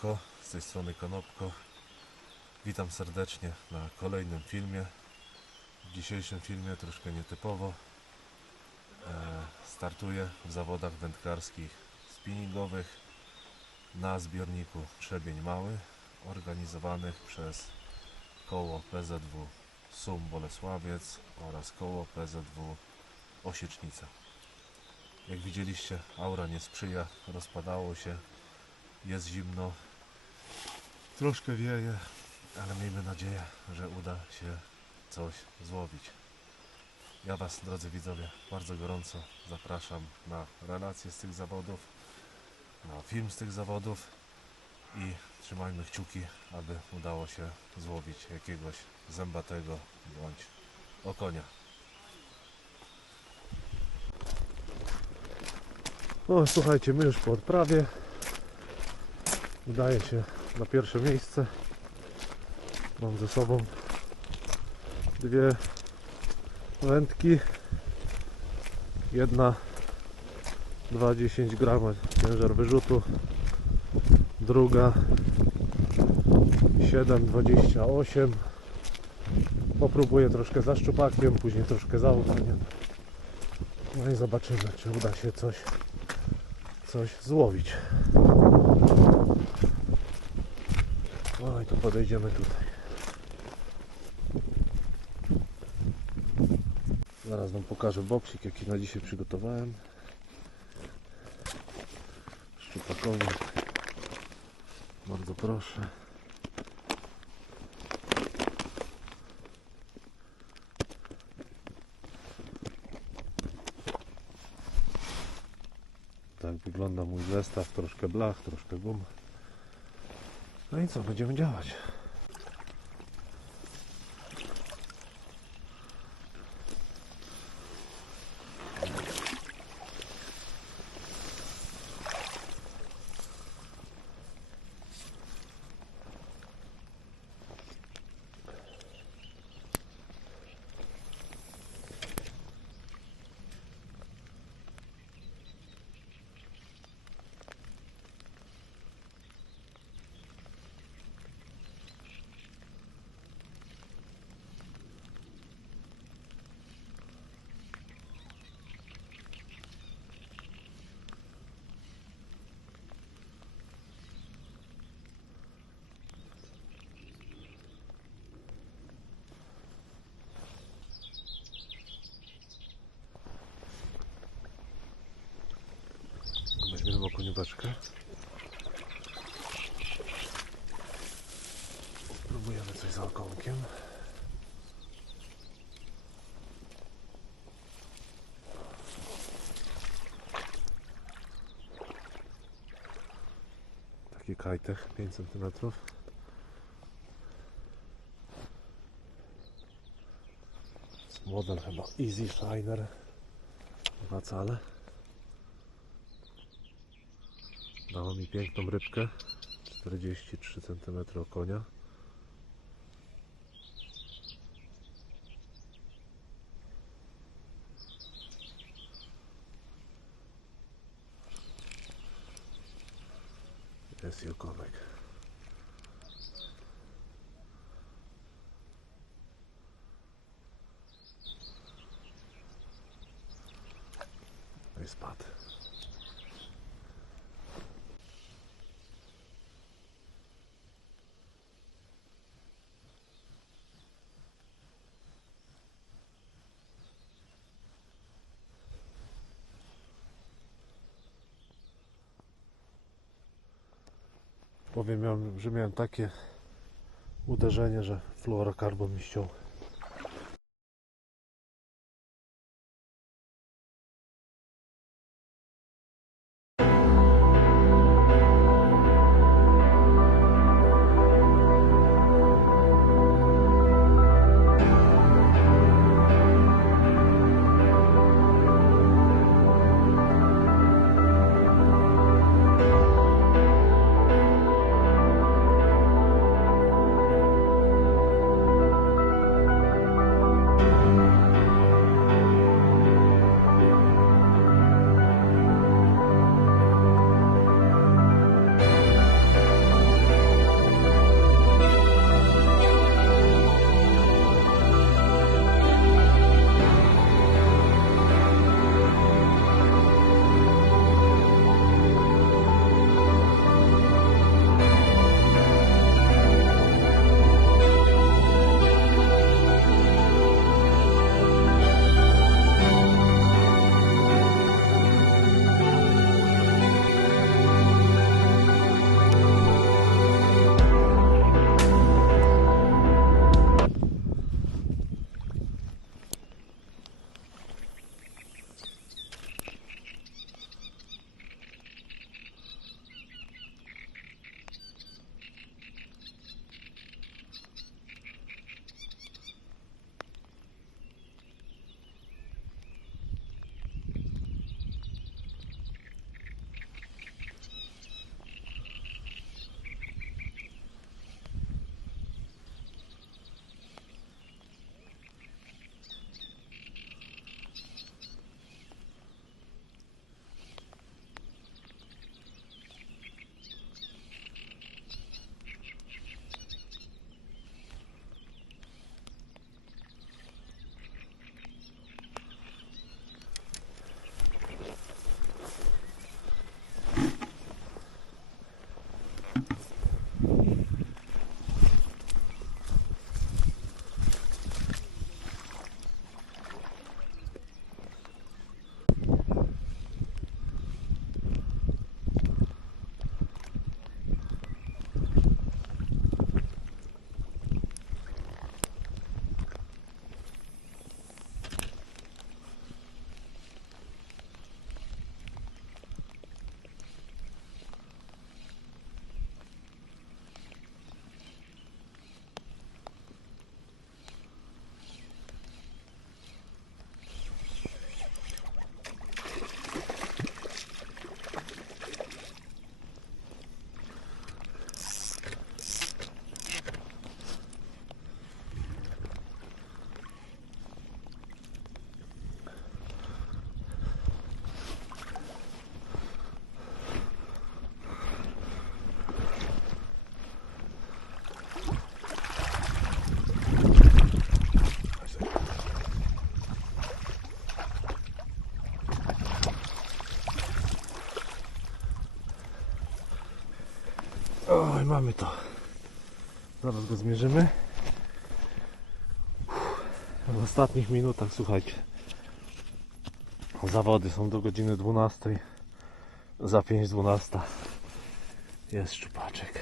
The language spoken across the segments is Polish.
Siemanko, z tej strony Konopko. Witam serdecznie na kolejnym filmie. W dzisiejszym filmie troszkę nietypowo. E, startuję w zawodach wędkarskich spinningowych na zbiorniku Trzebień Mały organizowanych przez koło PZW Sum Bolesławiec oraz koło PZW Osiecznica. Jak widzieliście, aura nie sprzyja, rozpadało się, jest zimno, troszkę wieje, ale miejmy nadzieję, że uda się coś złowić. Ja Was, drodzy widzowie, bardzo gorąco zapraszam na relacje z tych zawodów, na film z tych zawodów i trzymajmy kciuki, aby udało się złowić jakiegoś zębatego bądź okonia. O, słuchajcie, my już po odprawie. Udaje się na pierwsze miejsce. Mam ze sobą dwie wędki. Jedna 2,10 gram ciężar wyrzutu. Druga 7,28. Popróbuję troszkę za szczupakiem, później troszkę za okoniem. No i zobaczymy, czy uda się coś coś złowić. No i to podejdziemy tutaj. Zaraz Wam pokażę boksik, jaki na dzisiaj przygotowałem. Szczupakowy. Bardzo proszę. Tak wygląda mój zestaw, troszkę blach, troszkę gum. No i co, będziemy działać. Weźmiemy okonióweczkę. Spróbujemy coś za okonkiem. Taki kajtech 5 cm. Model chyba Easy Shiner. Dwa cale. Dało mi piękną rybkę. 43 cm konia. Jest i okonek No i spadł Powiem że miałem takie uderzenie, że fluorokarbon mi ściął. Mamy to. Zaraz go zmierzymy. W ostatnich minutach, słuchajcie. Zawody są do godziny 12. Za 5.12 jest szczupaczek.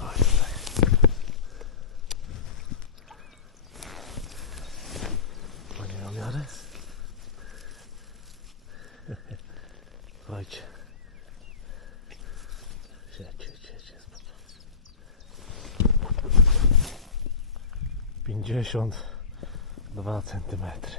Oj, tutaj. Panie na miarę? Słuchajcie. Siedź, siedź, siedź, jest spokojnie. 52 centymetry.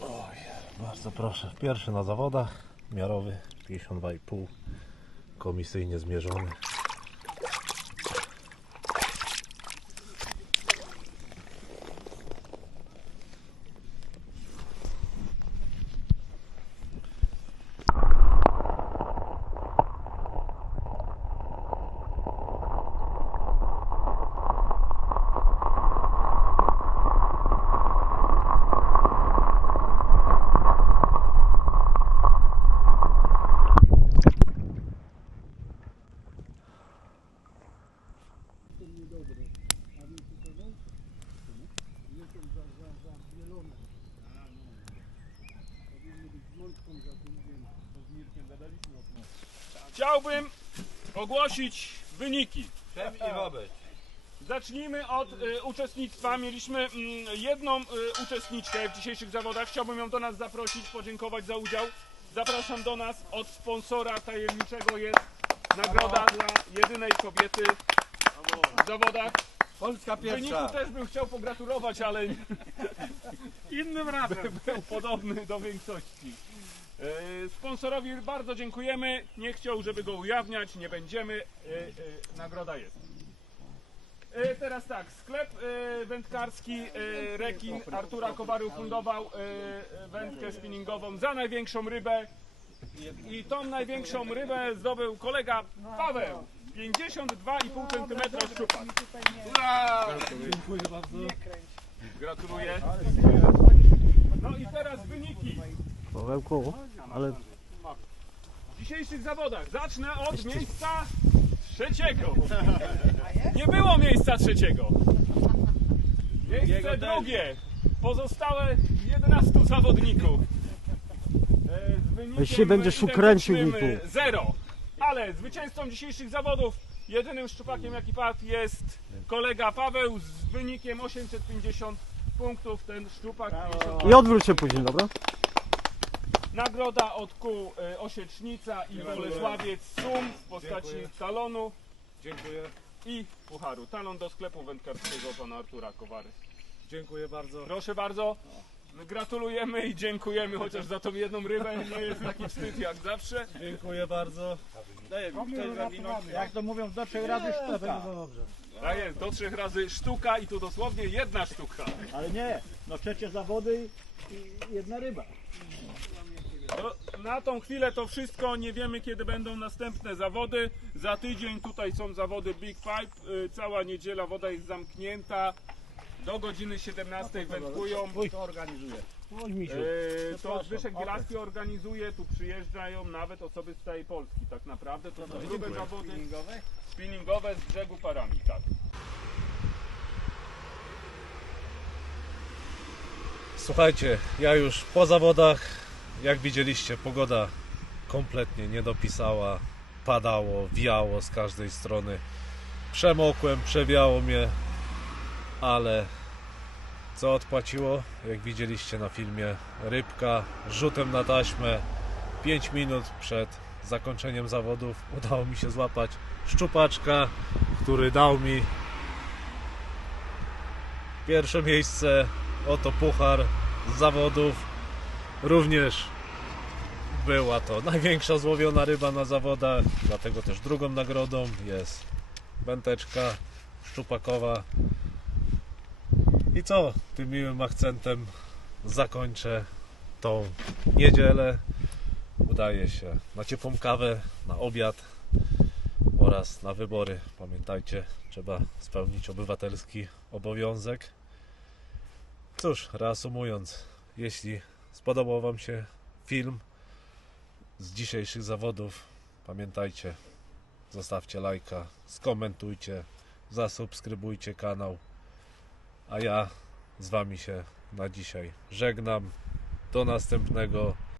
Oj, bardzo proszę. Pierwszy na zawodach, miarowy 52,5 komisyjnie zmierzony. Chciałbym ogłosić wyniki. i wobec. Zacznijmy od y, uczestnictwa. Mieliśmy mm, jedną y, uczestniczkę w dzisiejszych zawodach. Chciałbym ją do nas zaprosić, podziękować za udział. Zapraszam do nas. Od sponsora tajemniczego jest nagroda dla jedynej kobiety w zawodach. Polska W wyniku pierwsza. też bym chciał pogratulować, ale innym razem był podobny do większości. E, Sponsorowi bardzo dziękujemy. Nie chciał, żeby go ujawniać. Nie będziemy. E, e, Nagroda jest. E, Teraz tak, sklep e, wędkarski e, Rekin Artura Kowary ufundował e, wędkę spinningową za największą rybę i tą największą rybę zdobył kolega Paweł. 52,5 cm szczupak. Dziękuję bardzo. Gratuluję. No i teraz wyniki Pawełku, ale w dzisiejszych zawodach. Zacznę od miejsca trzeciego. Nie było miejsca trzeciego. Miejsce drugie. Pozostałe 11 zawodników. E, Z wynikiem Jeśli będziesz ukręcił mi identycznym, tu. Zero. Ale zwycięzcą dzisiejszych zawodów, jedynym szczupakiem jaki padł jest kolega Paweł z wynikiem 850 punktów. Ten szczupak 50 i odwróć się później, dobra? Nagroda od kół e, Osiecznica i Bolesławiec Sum w postaci talonu Dziękuję. i pucharu. Talon do sklepu wędkarskiego pana Artura Kowary. Dziękuję bardzo. Proszę bardzo. Gratulujemy i dziękujemy chociaż za tą jedną rybę. Nie jest taki wstyd jak zawsze. Dziękuję bardzo. Daję Jak to mówią, do trzech razy sztuka. A jest, do trzech razy sztuka i tu dosłownie jedna sztuka. Ale nie, no trzecie zawody i jedna ryba. No, na tą chwilę to wszystko. Nie wiemy kiedy będą następne zawody. Za tydzień tutaj są zawody Big Five. Y, Cała niedziela woda jest zamknięta. Do godziny 17 wędkują. To organizuje. E, to Zbyszek Bielaski organizuje, tu przyjeżdżają nawet osoby z całej Polski tak naprawdę. To są grube zawody spinningowe z brzegu parami, tak. Słuchajcie, ja już po zawodach, jak widzieliście, pogoda kompletnie nie dopisała. Padało, wiało z każdej strony. Przemokłem, przewiało mnie, ale co odpłaciło? Jak widzieliście na filmie, rybka rzutem na taśmę. 5 minut przed zakończeniem zawodów udało mi się złapać szczupaczka, który dał mi pierwsze miejsce Oto puchar z zawodów. Również była to największa złowiona ryba na zawodach, dlatego też drugą nagrodą jest wędeczka szczupakowa. I co? Tym miłym akcentem zakończę tą niedzielę. Udaje się na ciepłą kawę, na obiad oraz na wybory. Pamiętajcie, trzeba spełnić obywatelski obowiązek. Cóż, reasumując, jeśli spodobał Wam się film z dzisiejszych zawodów, pamiętajcie, zostawcie lajka, skomentujcie, zasubskrybujcie kanał. A ja z Wami się na dzisiaj żegnam. Do następnego